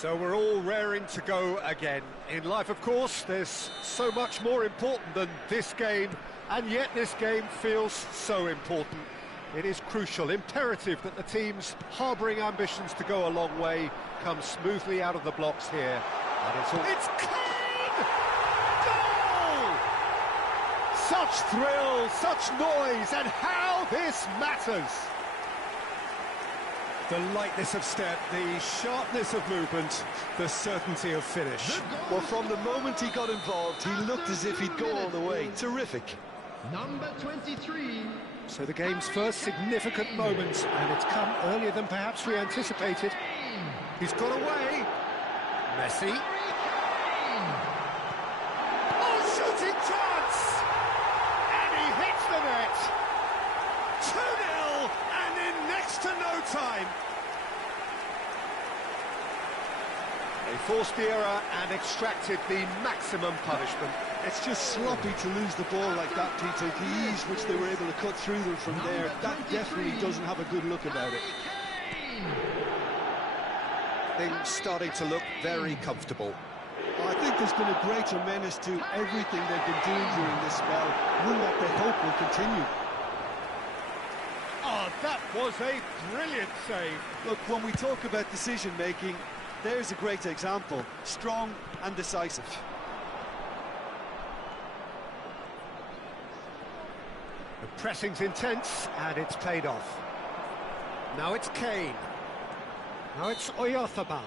So we're all raring to go again. In life, of course, there's so much more important than this game, and yet this game feels so important. It is crucial, imperative that the teams harbouring ambitions to go a long way come smoothly out of the blocks here. And it's Kane! Goal! Such thrill, such noise, and how this matters! The lightness of step, the sharpness of movement, the certainty of finish. Well, from the moment he got involved, he looked as if he'd go all the way. Terrific. Number 23. So the game's first significant moment, and it's come earlier than perhaps we anticipated. He's got away. Messi. Oh, shooting chance! And he hits the net. 2-0, and in next to no time. They forced the error and extracted the maximum punishment. It's just sloppy to lose the ball like that, Peter. The ease which they were able to cut through them from there, that definitely doesn't have a good look about it. Things starting to look very comfortable. I think there's been a greater menace to everything they've been doing during this spell, one that they hope will continue. Oh, that was a brilliant save. Look, when we talk about decision-making, there's a great example. Strong and decisive. The pressing's intense, and it's paid off. Now it's Kane. Now it's Oyarzabal.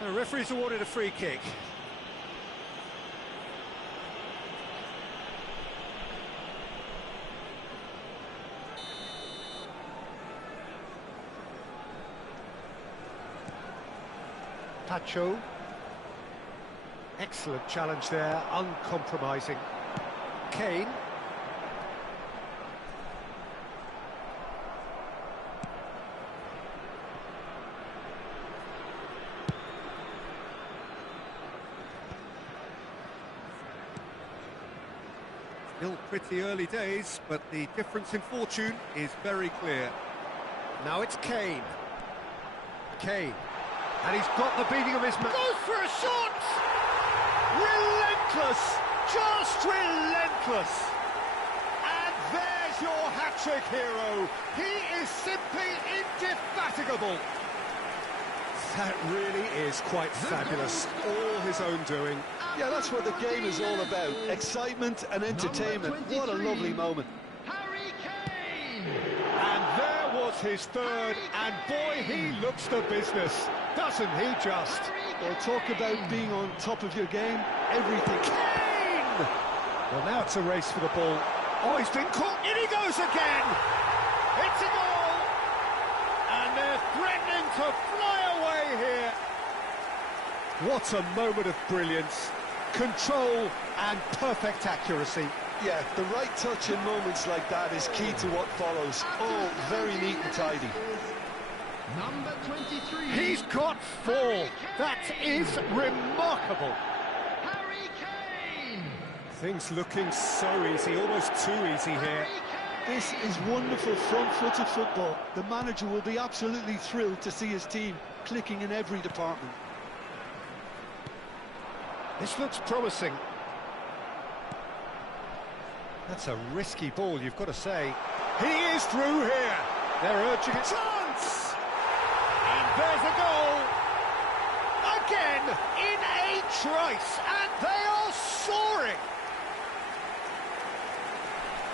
The referee's awarded a free kick. Pacho. Excellent challenge there, uncompromising. Kane. Still pretty early days, but the difference in fortune is very clear. Now it's Kane. Kane. And he's got the beating of his man. Goes for a shot! Relentless! Just relentless! And there's your hat-trick hero. He is simply indefatigable. That really is quite fabulous. All his own doing. Yeah, that's what the game is all about. Excitement and entertainment. What a lovely moment. And there was his third, and boy, he looks the business, doesn't he just? Well, talk about being on top of your game, everything. Kane! Well, now it's a race for the ball. Oh, he's been caught, in he goes again! It's a goal! And they're threatening to fly away here. What a moment of brilliance. Control and perfect accuracy. Yeah, the right touch in moments like that is key to what follows. Oh, very neat and tidy. Number 23. He's got 4. That is remarkable. Harry Kane. Things looking so easy, almost too easy here. This is wonderful front-footed football. The manager will be absolutely thrilled to see his team clicking in every department. This looks promising. That's a risky ball, you've got to say. He is through here. They're urging it. Chance! And there's a goal. Again, in a trice, and they are soaring.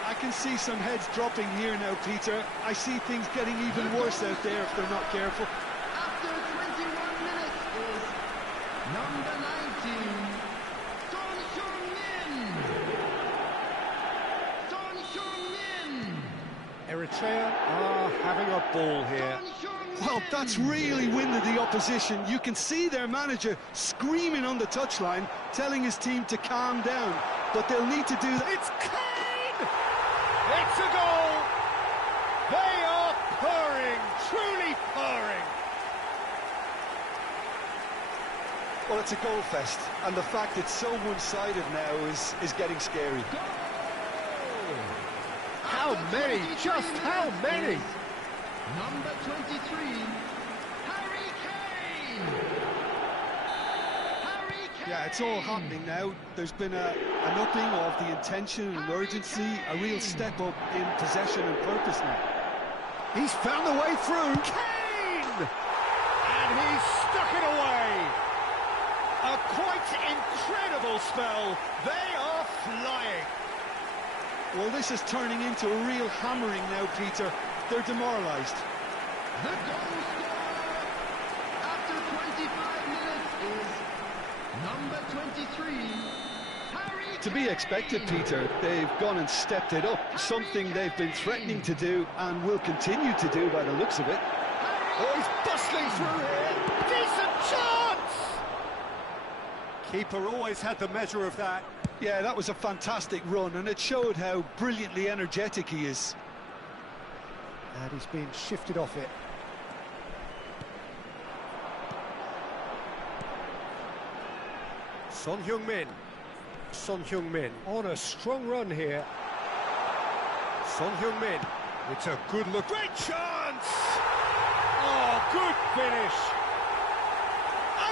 I can see some heads dropping here now, Peter. I see things getting even worse out there if they're not careful. After 21 minutes is number 19. Son Heung-min. Eritrea are having a ball here. Well, that's really winded the opposition. You can see their manager screaming on the touchline, telling his team to calm down. But they'll need to do that. It's Kane! It's a goal! They are purring, truly purring. Well, it's a goal fest, and the fact it's so one-sided now is getting scary. How many? Just how many? Number 23, Harry Kane. Yeah, it's all happening now. There's been an upping of the intention and urgency, a real step up in possession and purpose now. He's found the way through. Kane! And he's stuck it away. A quite incredible spell. They are flying. Well, this is turning into a real hammering now, Peter. They're demoralised. The goal scorer after 25 minutes is number 23, Harry To be expected, Peter. They've gone and stepped it up, something they've been threatening to do and will continue to do by the looks of it. Oh, he's bustling through here. Decent chance! Keeper always had the measure of that. Yeah, that was a fantastic run, and it showed how brilliantly energetic he is. And he's been shifted off it. Son Heung-min. Son Heung-min on a strong run here. Son Heung-min. It's a good look. Great chance! Oh, good finish.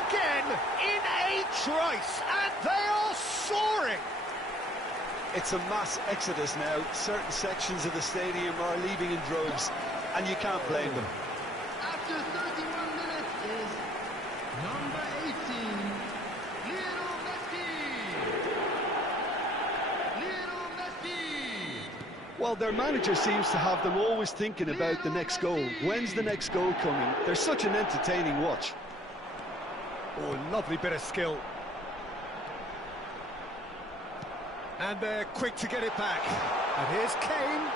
Again, in a trice, and they are soaring. It's a mass exodus now. Certain sections of the stadium are leaving in droves, and you can't blame them. after 31 minutes is number 18, Lionel Messi. Lionel Messi. Well, their manager seems to have them always thinking about the next goal. When's the next goal coming? They're such an entertaining watch. Oh, lovely bit of skill. And they're quick to get it back. And here's Kane.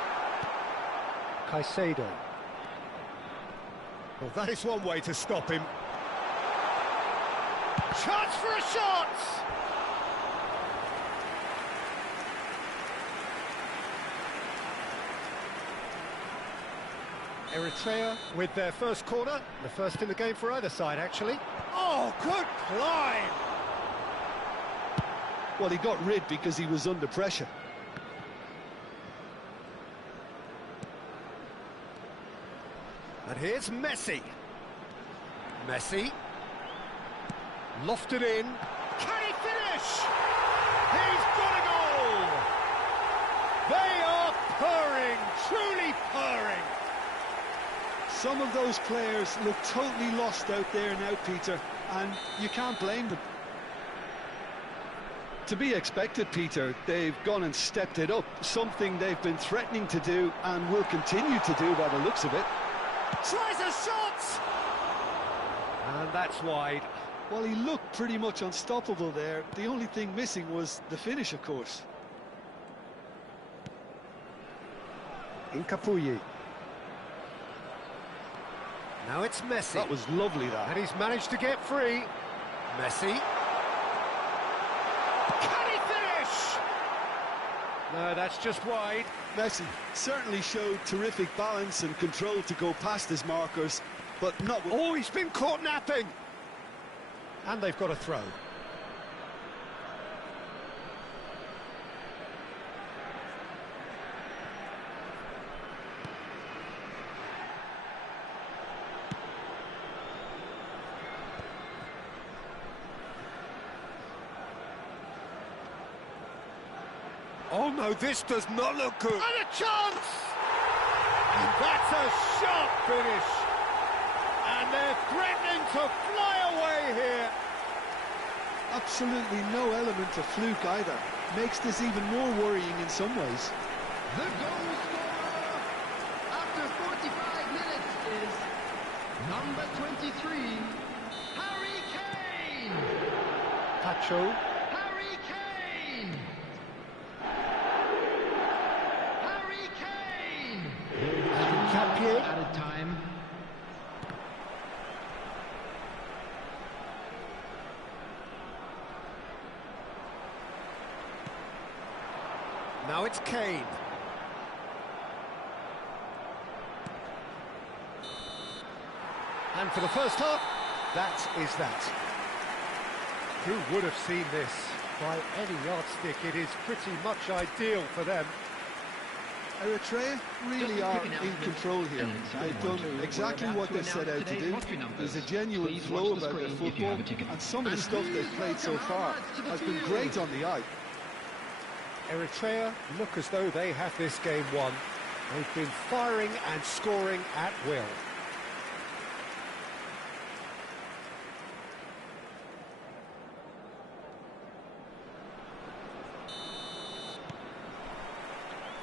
Caicedo. Well, that is one way to stop him. Chance for a shot! Eritrea with their first corner. The first in the game for either side, actually. Oh, good climb! Well, he got rid because he was under pressure. And here's Messi. Messi. Lofted in. Can he finish? He's got a goal! They are purring, truly purring. Some of those players look totally lost out there now, Peter, and you can't blame them. To be expected, Peter. They've gone and stepped it up, something they've been threatening to do and will continue to do by the looks of it. Tries a shot! And that's wide. Well, he looked pretty much unstoppable there. The only thing missing was the finish, of course. Incapuyi. Now it's Messi. That was lovely, that. And he's managed to get free. Messi. Can he finish? No, that's just wide. Messi certainly showed terrific balance and control to go past his markers, but not with... Oh, he's been caught napping. And they've got a throw. Oh no, this does not look good. And a chance! And that's a sharp finish. And they're threatening to fly away here. Absolutely no element of fluke either. Makes this even more worrying in some ways. The goal scorer after 45 minutes is number 23, Harry Kane. Pacho. Harry Kane. Harry Kane. Capier. At a time. Now it's Kane. And for the first half, that is that. Who would have seen this? By any yardstick, it is pretty much ideal for them. Eritrea really are in control here. They've done exactly what they set out to do. There's a genuine flow about their football, and some of the stuff they've played so far has been great on the eye. Eritrea look as though they have this game won. They've been firing and scoring at will.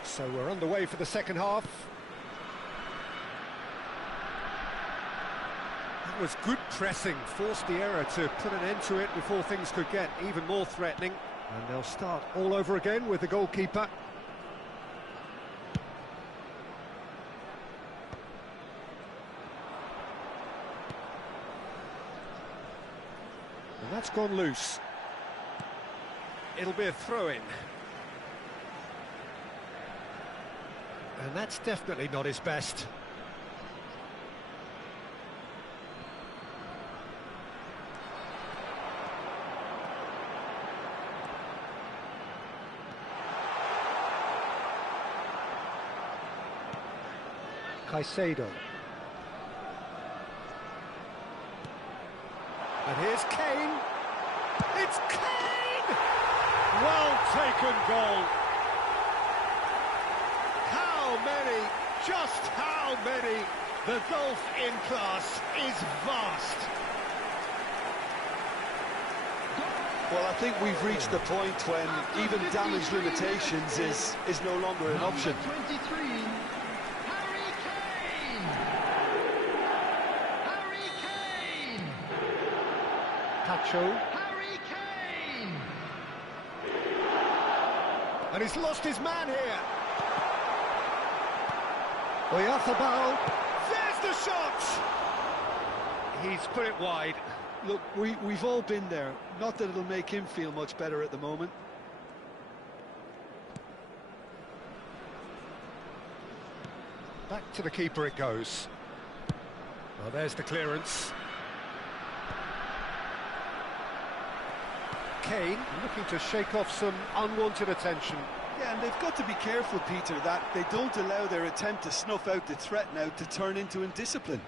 So we're underway for the second half. That was good pressing, forced the error to put an end to it before things could get even more threatening. And they'll start all over again with the goalkeeper. And that's gone loose. It'll be a throw-in. And that's definitely not his best. Caicedo. And here's Kane. It's Kane! Well taken goal. How many, just how many? The gulf in class is vast. Well, I think we've reached the point when even damage limitations is no longer an option. 23, Harry Kane! Harry Kane! Pacho. Harry Kane! And he's lost his man here. Oyarzábal, there's the shot! He's put it wide. Look, we've all been there. Not that it'll make him feel much better at the moment. Back to the keeper it goes. Well, there's the clearance. Kane looking to shake off some unwanted attention. Yeah, and they've got to be careful, Peter, that they don't allow their attempt to snuff out the threat now to turn into indiscipline.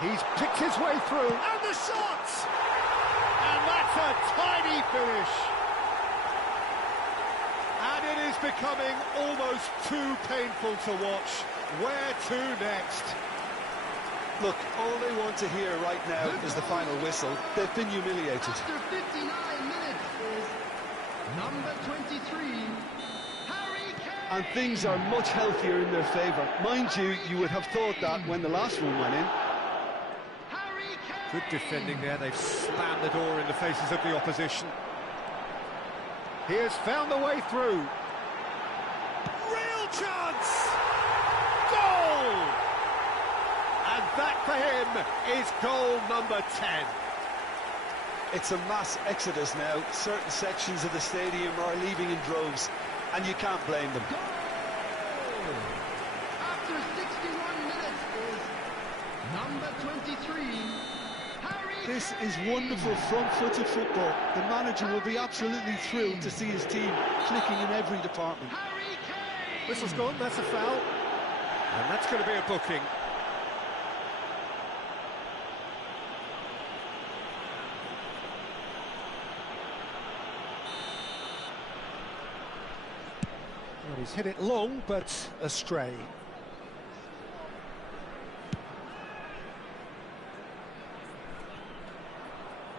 He's picked his way through, and the shot! And that's a tiny finish. And it is becoming almost too painful to watch. Where to next? Look, all they want to hear right now is the final whistle. They've been humiliated. After 59 minutes is number 23, Harry Kane! And things are much healthier in their favour. Mind you, you would have thought that when the last one went in. Harry Kane! Good defending there. They've slammed the door in the faces of the opposition. He has found the way through. Real chance! Goal! And that for him is goal number 10. It's a mass exodus now. Certain sections of the stadium are leaving in droves, and you can't blame them. Goal! After 61 minutes is number 23, Harry This Kane! is wonderful front-footed football. The manager will be absolutely thrilled to see his team clicking in every department. Harry Kane! Whistle's gone, that's a foul. And that's going to be a booking. Well, he's hit it long, but astray.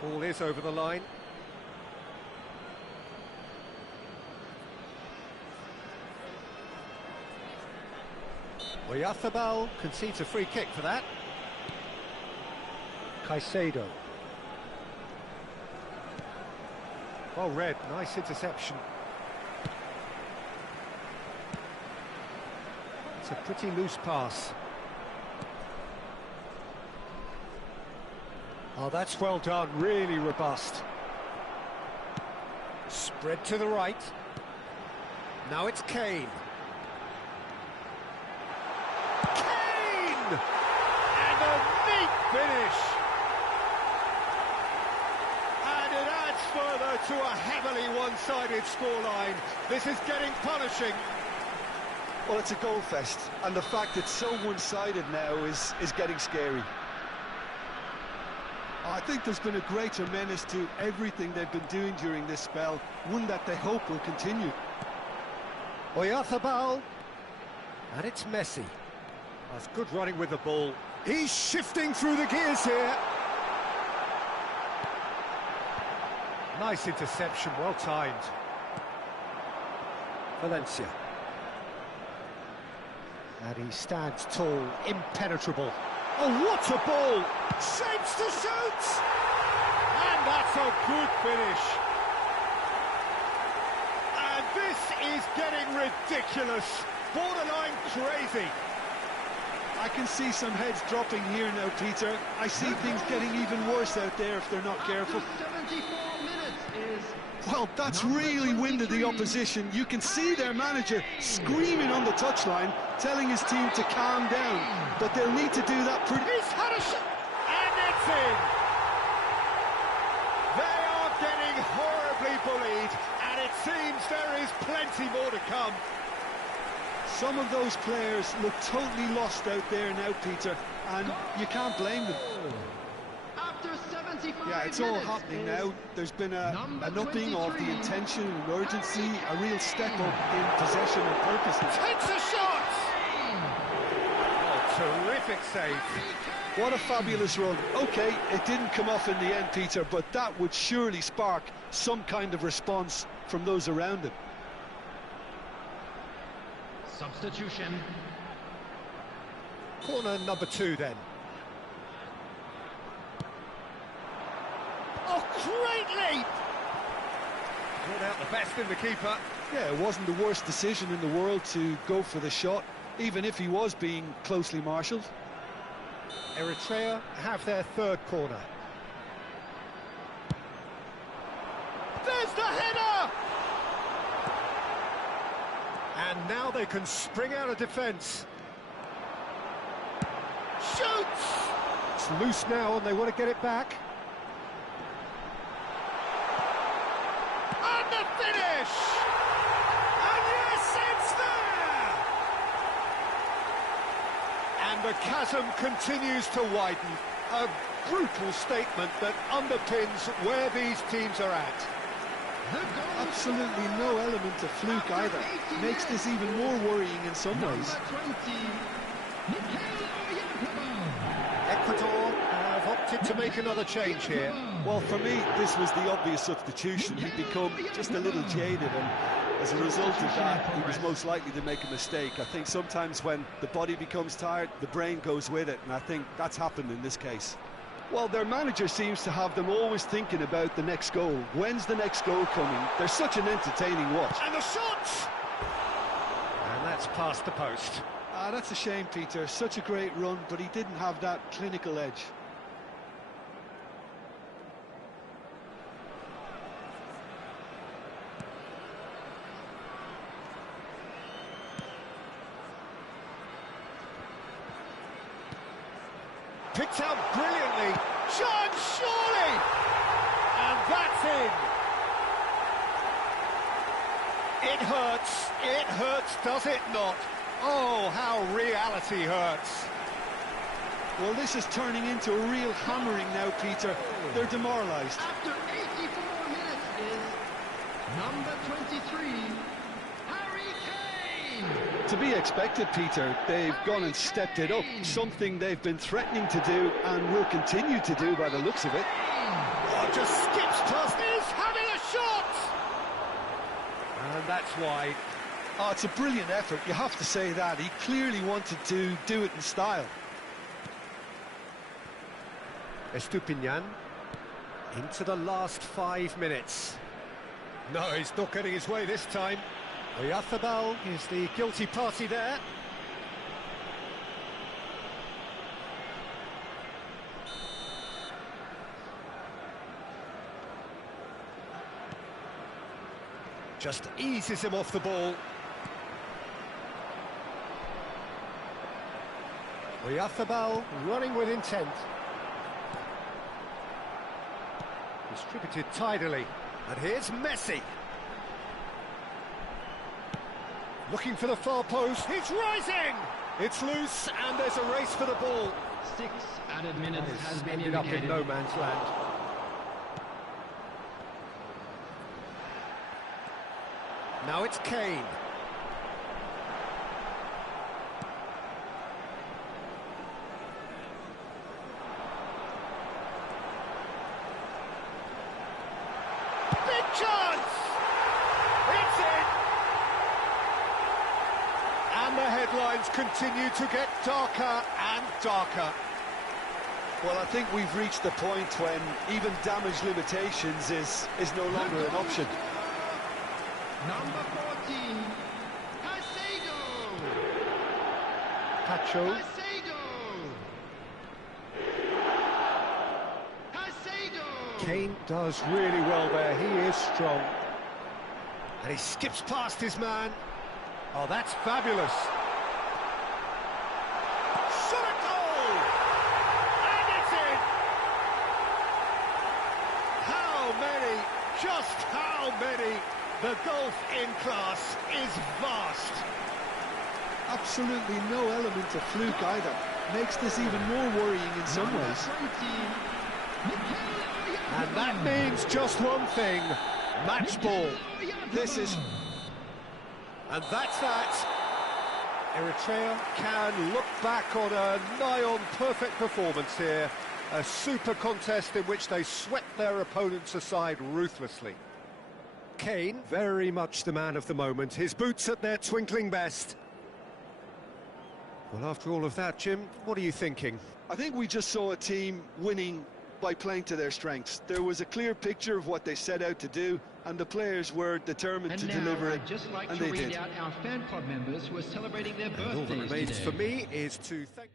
Ball is over the line. Oyarzábal concedes a free kick for that. Caicedo. Well read, nice interception. It's a pretty loose pass. Oh, that's well done, really robust. Spread to the right. Now it's Kane. Kane! And a neat finish! And it adds further to a heavily one-sided scoreline. This is getting punishing. Well, it's a goal fest, and the fact it's so one-sided now is getting scary. I think there's been a greater menace to everything they've been doing during this spell, one that they hope will continue. Oyarthabal, and it's Messi. That's good running with the ball. He's shifting through the gears here. Nice interception, well timed. Valencia. And he stands tall, impenetrable. Oh, what a ball! Shapes to shoot! And that's a good finish. And this is getting ridiculous. Borderline crazy. I can see some heads dropping here now, Peter. I see things getting even worse out there if they're not careful. 74 minutes is... Well, that's really winded the opposition. You can see their manager screaming on the touchline, telling his team to calm down. But they'll need to do that pretty... He's had a shot, and it's in! They are getting horribly bullied, and it seems there is plenty more to come. Some of those players look totally lost out there now, Peter, and you can't blame them. After 75 Yeah, it's all happening now. There's been an upping of the intention and urgency, a real step up in possession and purpose. Takes a shot! Oh, terrific save. What a fabulous run. OK, it didn't come off in the end, Peter, but that would surely spark some kind of response from those around him. Substitution. Corner number 2 then. Oh, great leap! Brought out the best in the keeper. Yeah, it wasn't the worst decision in the world to go for the shot, even if he was being closely marshalled. Eritrea have their 3rd corner. There's the header! And now they can spring out of defence. Shoots! It's loose now and they want to get it back. And the finish! And yes, it's there! And the chasm continues to widen. A brutal statement that underpins where these teams are at. Absolutely no element of fluke either. Makes this even more worrying in some ways. Ecuador have opted to make another change here. Well, for me, this was the obvious substitution. He'd become just a little jaded, and as a result of that, he was most likely to make a mistake. I think sometimes when the body becomes tired, the brain goes with it, and I think that's happened in this case. Well, their manager seems to have them always thinking about the next goal. When's the next goal coming? They're such an entertaining watch. And the shot! And that's past the post. Ah, that's a shame, Peter. Such a great run, but he didn't have that clinical edge. Picked out brilliantly. Chance, surely! And that's in. It hurts, does it not? Oh, how reality hurts. Well, this is turning into a real hammering now, Peter. They're demoralised. After 84 minutes is number 23, Harry Kane. To be expected, Peter. They've gone and stepped it up, something they've been threatening to do and will continue to do by the looks of it. Oh, just skips past. He's having a shot! And that's wide. Oh, it's a brilliant effort, you have to say that. He clearly wanted to do it in style. Estupinian into the last 5 minutes. No, he's not getting his way this time. Oyarthabal is the guilty party there. Just eases him off the ball. Oyarthabal running with intent. Distributed tidily. And here's Messi. Looking for the far post. He's rising! It's loose, and there's a race for the ball. 6 added minutes has been Ended up in indicated. no man's land. Now it's Kane. Big chance! It's in! And the headlines continue to get darker and darker. Well, I think we've reached the point when even damage limitations is no longer an option. Number 14, Caicedo. Pacho. Caicedo. Kane does really well there. He is strong. And he skips past his man. Oh, that's fabulous. Shot a goal! And it's in! How many? Just how many? The gulf in class is vast. Absolutely no element of fluke either. Makes this even more worrying in some ways. And that means just one thing. Match ball. This is... And that's that. Eritrea can look back on a nigh-on perfect performance here. A super contest in which they swept their opponents aside ruthlessly. Kane, very much the man of the moment. His boots at their twinkling best. Well, after all of that, Jim, what are you thinking? I think we just saw a team winning by playing to their strengths. There was a clear picture of what they set out to do, and the players were determined to deliver it, I'd just like and to they read did. out our fan club members who are celebrating their And all that birthdays remains today. for me is to thank...